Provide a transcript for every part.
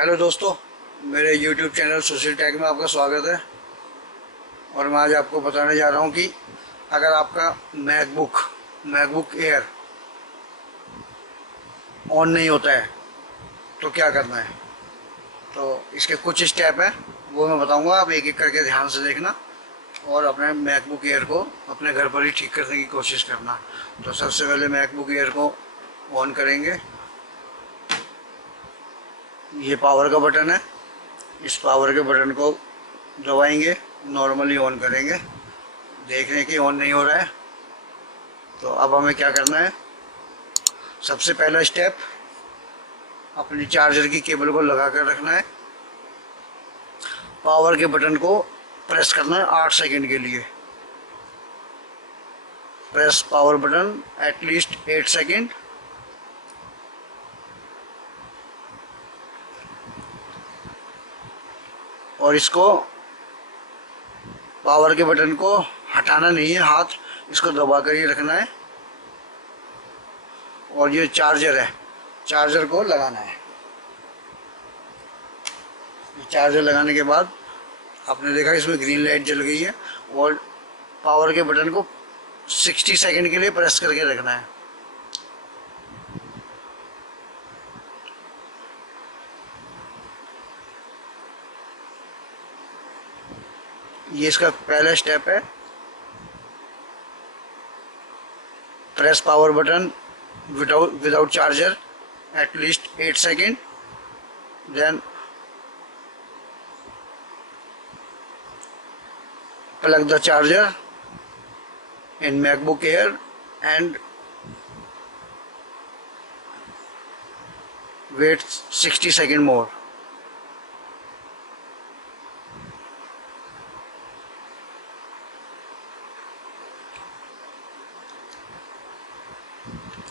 Hello दोस्तों, मेरे YouTube channel social tag में आपका स्वागत है। और मैं आज आपको बताने जा रहा हूँ कि अगर आपका मैकबुक एयर ऑन नहीं होता है तो क्या करना है। तो इसके कुछ स्टेप हैं, वो मैं बताऊँगा, आप एक एक करके ध्यान से देखना और अपने मैकबुक एयर को अपने घर पर ही ठीक करने की कोशिश करना। तो सबसे पहले मैकबुक एयर को ऑन करेंगे। ये पावर का बटन है, इस पावर के बटन को दबाएंगे, नॉर्मली ऑन करेंगे। देख रहे हैं कि ऑन नहीं हो रहा है। तो अब हमें क्या करना है, सबसे पहला स्टेप अपनी चार्जर की केबल को लगा कर रखना है। पावर के बटन को प्रेस करना है 8 सेकंड के लिए। Press power button at least 8 second. और इसको पावर के बटन को हटाना नहीं है, हाथ इसको दबा कर ही रखना है। और ये चार्जर है, चार्जर को लगाना है। चार्जर लगाने के बाद आपने देखा इसमें ग्रीन लाइट जल गई है। और पावर के बटन को 60 सेकंड के लिए प्रेस करके रखना है। ये इसका पहला स्टेप है। Press power button without charger at least 8 seconds, then plug the charger in MacBook Air and wait 60 seconds more.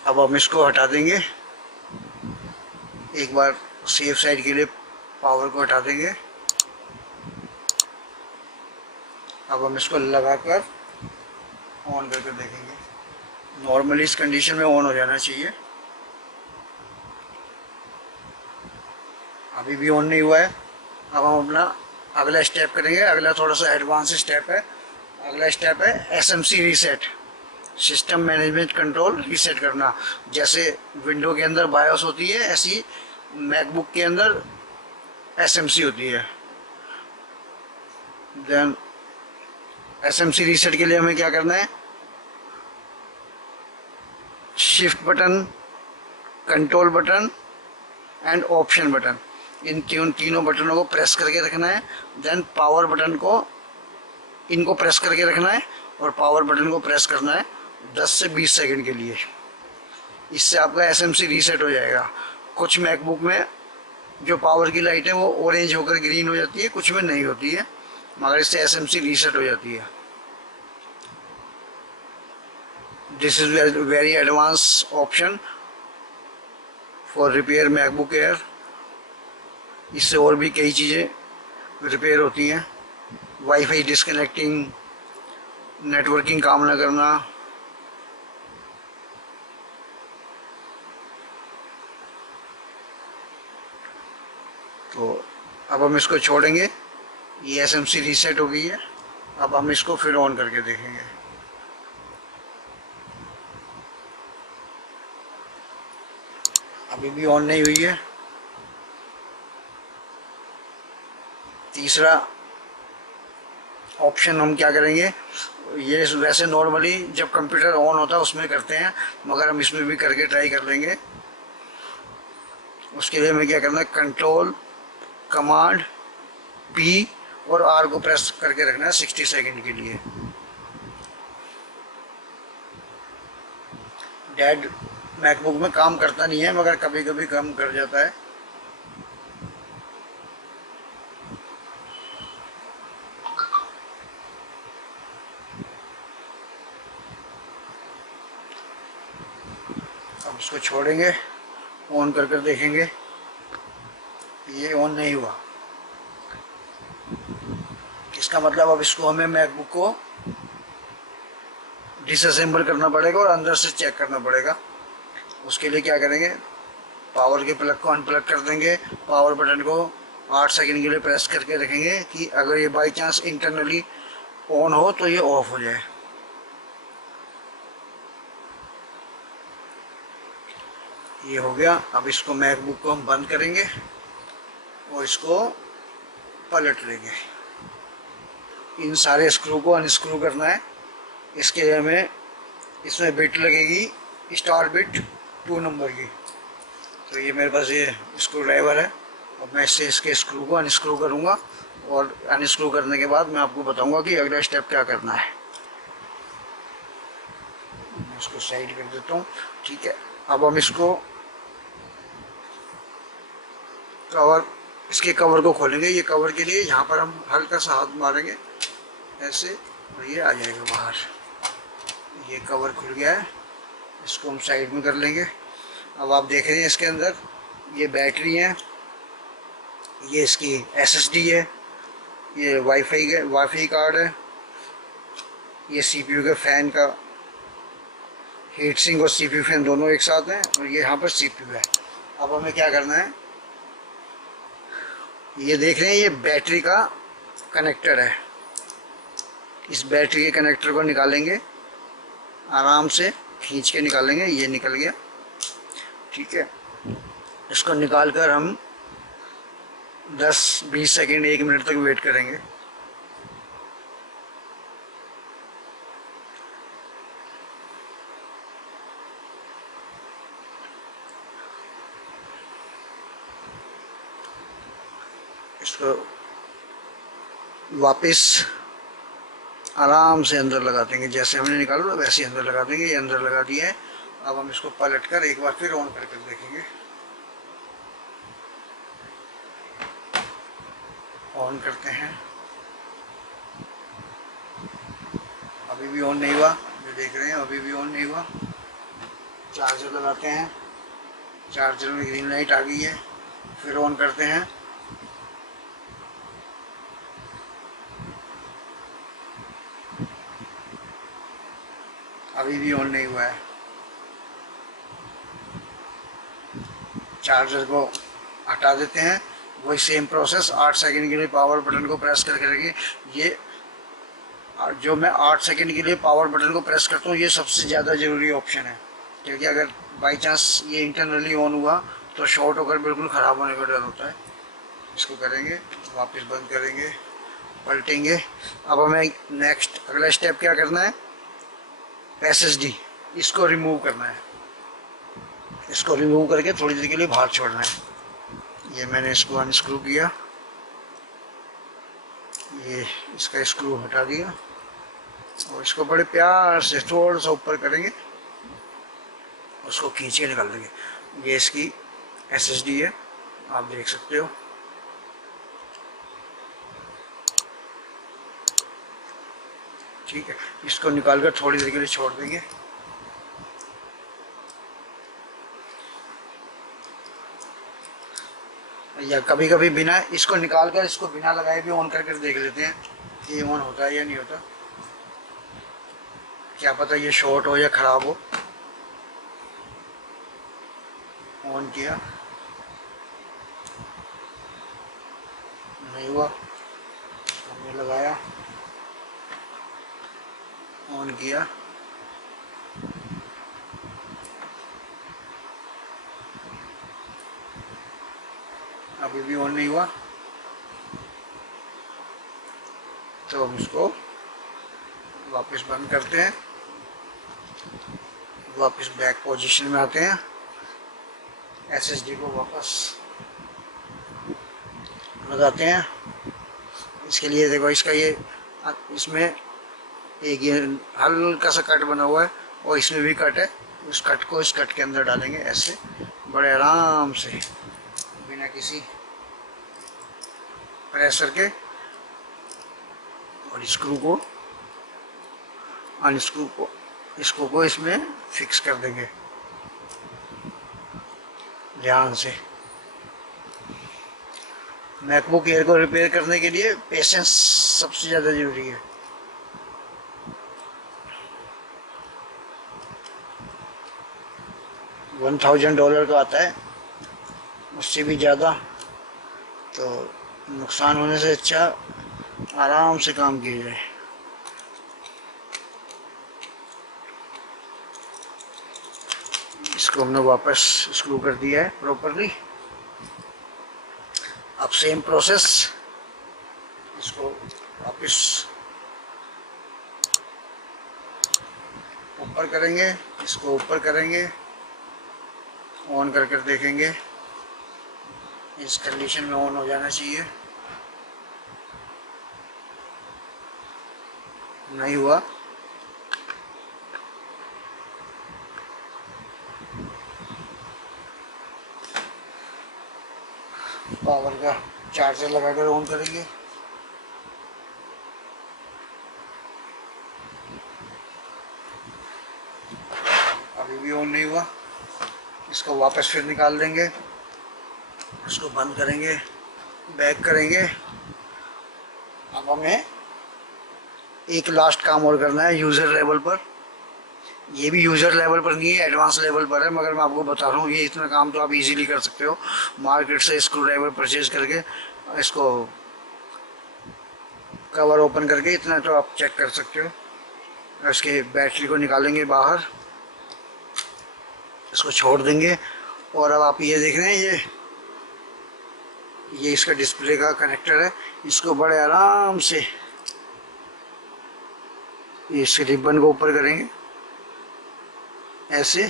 अब हम इसको हटा देंगे, एक बार सेफ साइड के लिए पावर को हटा देंगे। अब हम इसको लगाकर ऑन करके देखेंगे। नॉर्मली इस कंडीशन में ऑन हो जाना चाहिए। अभी भी ऑन नहीं हुआ है। अब हम अपना अगला स्टेप करेंगे। अगला थोड़ा सा एडवांस स्टेप है। अगला स्टेप है SMC reset, system management control reset करना। जैसे विंडो के अंदर बायोस होती है, ऐसी मैकबुक के अंदर SMC होती है। देन SMC रीसेट के लिए हमें क्या करना है, shift button, control button and option button, इन तीनों बटनों को प्रेस करके रखना है। देन पावर बटन को, इनको प्रेस करके रखना है और पावर बटन को प्रेस करना है 10 से 20 सेकंड के लिए। इससे आपका SMC रीसेट हो जाएगा। कुछ मैकबुक में जो पावर की लाइट है वो ऑरेंज होकर ग्रीन हो जाती है, कुछ में नहीं होती है, मगर इससे SMC रीसेट हो जाती है। This is very advance option for repair MacBook air. इससे और भी कई चीज़ें रिपेयर होती हैं। वाईफाई डिस्कनेक्टिंग, नेटवर्किंग काम ना करना। तो अब हम इसको छोड़ेंगे। ये SMC रीसेट हो गई है। अब हम इसको फिर ऑन करके देखेंगे। अभी भी ऑन नहीं हुई है। तीसरा ऑप्शन हम क्या करेंगे, ये वैसे नॉर्मली जब कंप्यूटर ऑन होता है उसमें करते हैं, मगर हम इसमें भी करके ट्राई कर लेंगे। उसके लिए हमें क्या करना है, कंट्रोल कमांड P और R को प्रेस करके रखना है 60 सेकंड के लिए। डेड मैकबुक में काम करता नहीं है, मगर कभी कभी काम कर जाता है। अब इसको छोड़ेंगे, ऑन कर कर देखेंगे। ये ऑन नहीं हुआ। इसका मतलब अब इसको हमें मैकबुक को डिसअसेंबल करना पड़ेगा और अंदर से चेक करना पड़ेगा। उसके लिए क्या करेंगे, पावर के प्लग को अनप्लग कर देंगे, पावर बटन को 8 सेकंड के लिए प्रेस करके रखेंगे कि अगर ये बाई चांस इंटरनली ऑन हो तो ये ऑफ हो जाए। ये हो गया। अब इसको मैकबुक को हम बंद करेंगे और इसको पलट लेंगे। इन सारे स्क्रू को अनस्क्रू करना है। इसके लिए हमें इसमें बिट लगेगी, स्टार बिट 2 नंबर की। तो ये मेरे पास ये स्क्रू ड्राइवर है और मैं इससे इसके स्क्रू को अनस्क्रू करूँगा और अनस्क्रू करने के बाद मैं आपको बताऊँगा कि अगला स्टेप क्या करना है। मैं इसको साइड कर देता हूँ। ठीक है, अब हम इसको कवर, इसके कवर को खोलेंगे। ये कवर के लिए यहाँ पर हम हल्का सा हाथ मारेंगे ऐसे और ये आ जाएगा बाहर। ये कवर खुल गया है, इसको हम साइड में कर लेंगे। अब आप देख रहे हैं इसके अंदर ये बैटरी है, ये इसकी एसएसडी है, ये वाईफाई कार्ड है, ये सीपीयू के फैन का हीट सिंक और सीपीयू फैन दोनों एक साथ हैं और ये यहाँ पर सीपीयू है। अब हमें क्या करना है, ये देख रहे हैं ये बैटरी का कनेक्टर है। इस बैटरी के कनेक्टर को निकालेंगे, आराम से खींच के निकालेंगे। ये निकल गया। ठीक है, इसको निकाल कर हम 10-20 सेकंड 1 मिनट तक वेट करेंगे। इसको वापस आराम से अंदर लगा देंगे, जैसे हमने निकाला वैसे ही अंदर लगा देंगे। ये अंदर लगा दिया है। अब हम इसको पलट कर एक बार फिर ऑन करके देखेंगे। ऑन करते हैं, अभी भी ऑन नहीं हुआ। जो देख रहे हैं अभी भी ऑन नहीं हुआ। चार्जर लगाते हैं, चार्जर में ग्रीन लाइट आ गई है। फिर ऑन करते हैं, अभी भी ऑन नहीं हुआ है। चार्जर को हटा देते हैं। वही सेम प्रोसेस 8 सेकंड के लिए पावर बटन को प्रेस करके रखिए। ये जो मैं 8 सेकंड के लिए पावर बटन को प्रेस करता हूँ ये सबसे ज़्यादा ज़रूरी ऑप्शन है, क्योंकि अगर बाई चांस ये इंटरनली ऑन हुआ तो शॉर्ट होकर बिल्कुल ख़राब होने का डर होता है। इसको करेंगे, वापस बंद करेंगे, पलटेंगे। अब हमें नेक्स्ट अगला स्टेप क्या करना है, एसएसडी इसको रिमूव करना है। इसको रिमूव करके थोड़ी देर के लिए बाहर छोड़ना है। ये मैंने इसको अनस्क्रू किया, ये इसका स्क्रू हटा दिया और इसको बड़े प्यार से थोड़ा सा ऊपर करेंगे, उसको खींच के निकाल देंगे। ये इसकी एसएसडी है, आप देख सकते हो। ठीक है, इसको निकालकर थोड़ी देर के लिए छोड़ देंगे। या कभी कभी बिना इसको निकालकर इसको बिना लगाए भी ऑन करके देख लेते हैं कि ये ऑन होता है या नहीं होता। क्या पता ये शॉर्ट हो या ख़राब हो। ऑन किया, नहीं हुआ, हमने लगाया, ऑन किया, अभी भी ऑन नहीं हुआ। तो हम इसको वापस बंद करते हैं, वापस बैक पोजीशन में आते हैं। एसएसडी को वापस लगाते हैं। इसके लिए देखो इसका ये इसमें एक ये हल्का सा कट बना हुआ है और इसमें भी कट है। उस कट को इस कट के अंदर डालेंगे ऐसे बड़े आराम से, बिना किसी प्रेशर के, और स्क्रू को अनस्क्रू को इसको को इसमें फिक्स कर देंगे ध्यान से। मैकबुक एयर को रिपेयर करने के लिए पेशेंस सबसे ज़्यादा ज़रूरी है। $1000 का आता है उससे भी ज़्यादा, तो नुकसान होने से अच्छा आराम से काम किया जाए। इसको हमने वापस स्क्रू कर दिया है प्रॉपरली। अब सेम प्रोसेस, इसको वापस ऊपर करेंगे, इसको ऊपर करेंगे, ऑन कर कर देखेंगे। इस कंडीशन में ऑन हो जाना चाहिए। नहीं हुआ, पावर का चार्जर लगाकर ऑन करेंगे। अभी भी ऑन नहीं हुआ, इसको वापस फिर निकाल देंगे, इसको बंद करेंगे, बैक करेंगे। अब हमें एक लास्ट काम और करना है यूज़र लेवल पर। ये भी यूज़र लेवल पर नहीं है, एडवांस लेवल पर है, मगर मैं आपको बता रहा हूँ ये इतना काम तो आप इजीली कर सकते हो मार्केट से स्क्रू ड्राइवर परचेज करके। इसको कवर ओपन करके इतना तो आप चेक कर सकते हो। इसके बैटरी को निकालेंगे बाहर, इसको छोड़ देंगे। और अब आप ये देख रहे हैं, ये इसका डिस्प्ले का कनेक्टर है। इसको बड़े आराम से इस रिबन को ऊपर करेंगे ऐसे,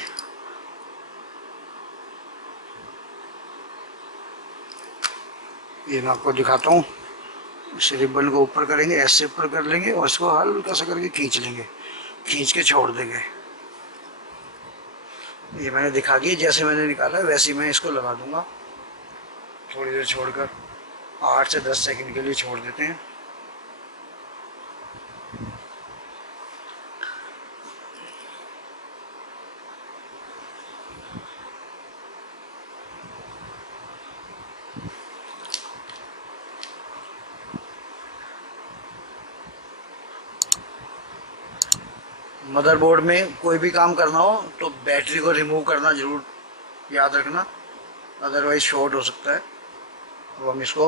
ये मैं आपको दिखाता हूँ। इस रिबन को ऊपर करेंगे, ऐसे ऊपर कर लेंगे और इसको हल्का सा करके खींच लेंगे, खींच के छोड़ देंगे। ये मैंने दिखा दिया, जैसे मैंने निकाला वैसे ही मैं इसको लगा दूंगा। थोड़ी देर छोड़कर 8 से 10 सेकंड के लिए छोड़ देते हैं। मदरबोर्ड में कोई भी काम करना हो तो बैटरी को रिमूव करना ज़रूर याद रखना, अदरवाइज शॉर्ट हो सकता है। तो हम इसको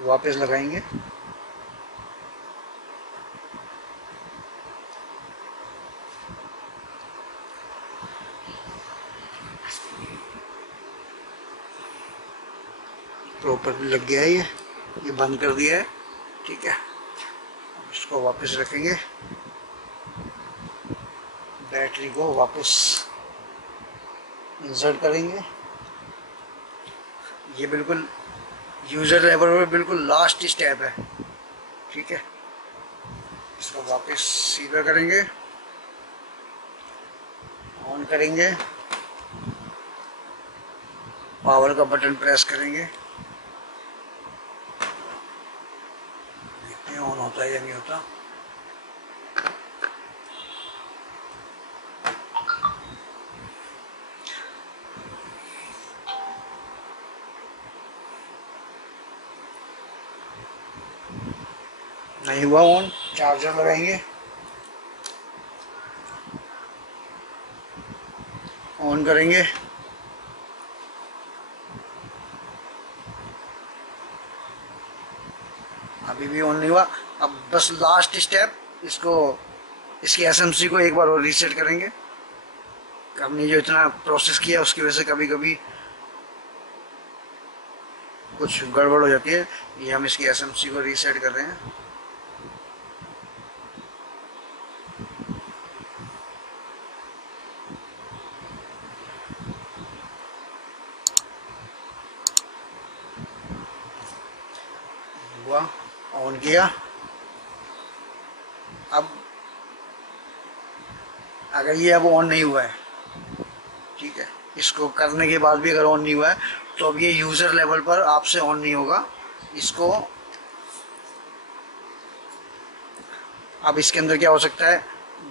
वापस लगाएंगे। प्रॉपर लग गया है, ये बंद कर दिया है, ठीक है। इसको वापस रखेंगे, बैटरी को वापस इंसर्ट करेंगे। ये बिल्कुल यूज़र लेवल पर बिल्कुल लास्ट स्टेप है, ठीक है। इसको वापस सीधा करेंगे, ऑन करेंगे, पावर का बटन प्रेस करेंगे, देखते हैं ऑन होता है या नहीं होता। नहीं हुआ ऑन, चार्जर लगाएंगे, ऑन करेंगे, अभी भी ऑन नहीं हुआ। अब बस लास्ट स्टेप, इसको इसकी एसएमसी को एक बार और रीसेट करेंगे। हमने जो इतना प्रोसेस किया उसकी वजह से कभी कभी कुछ गड़बड़ हो जाती है। ये हम इसकी एसएमसी को रीसेट कर रहे हैं। हुआ, ऑन किया। अब अगर ये अब ऑन नहीं हुआ है, ठीक है, इसको करने के बाद भी अगर ऑन नहीं हुआ है तो अब ये यूज़र लेवल पर आपसे ऑन नहीं होगा। इसको अब इसके अंदर क्या हो सकता है,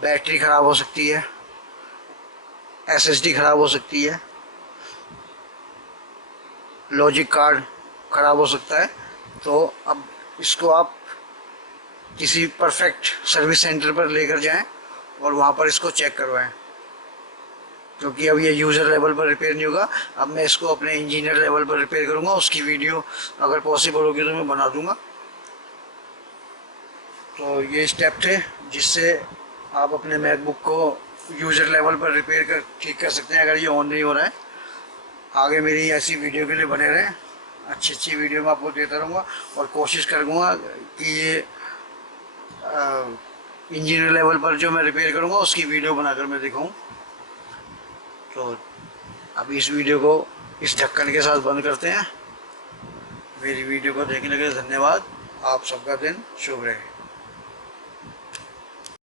बैटरी ख़राब हो सकती है, एसएसडी ख़राब हो सकती है, लॉजिक कार्ड ख़राब हो सकता है। तो अब इसको आप किसी परफेक्ट सर्विस सेंटर पर लेकर जाएं और वहाँ पर इसको चेक करवाएं। क्योंकि अब ये यूज़र लेवल पर रिपेयर नहीं होगा। अब मैं इसको अपने इंजीनियर लेवल पर रिपेयर करूँगा, उसकी वीडियो अगर पॉसिबल होगी तो मैं बना दूँगा। तो ये स्टेप थे जिससे आप अपने मैकबुक को यूज़र लेवल पर रिपेयर कर ठीक कर सकते हैं अगर ये ऑन नहीं हो रहा है। आगे मेरी ऐसी वीडियो के लिए बने रहें, अच्छी अच्छी वीडियो मैं आपको देता रहूँगा और कोशिश करूँगा कि ये इंजीनियर लेवल पर जो मैं रिपेयर करूँगा उसकी वीडियो बनाकर मैं दिखाऊँ। तो अभी इस वीडियो को इस ढक्कन के साथ बंद करते हैं। मेरी वीडियो को देखने के लिए धन्यवाद। आप सबका दिन शुभ रहे।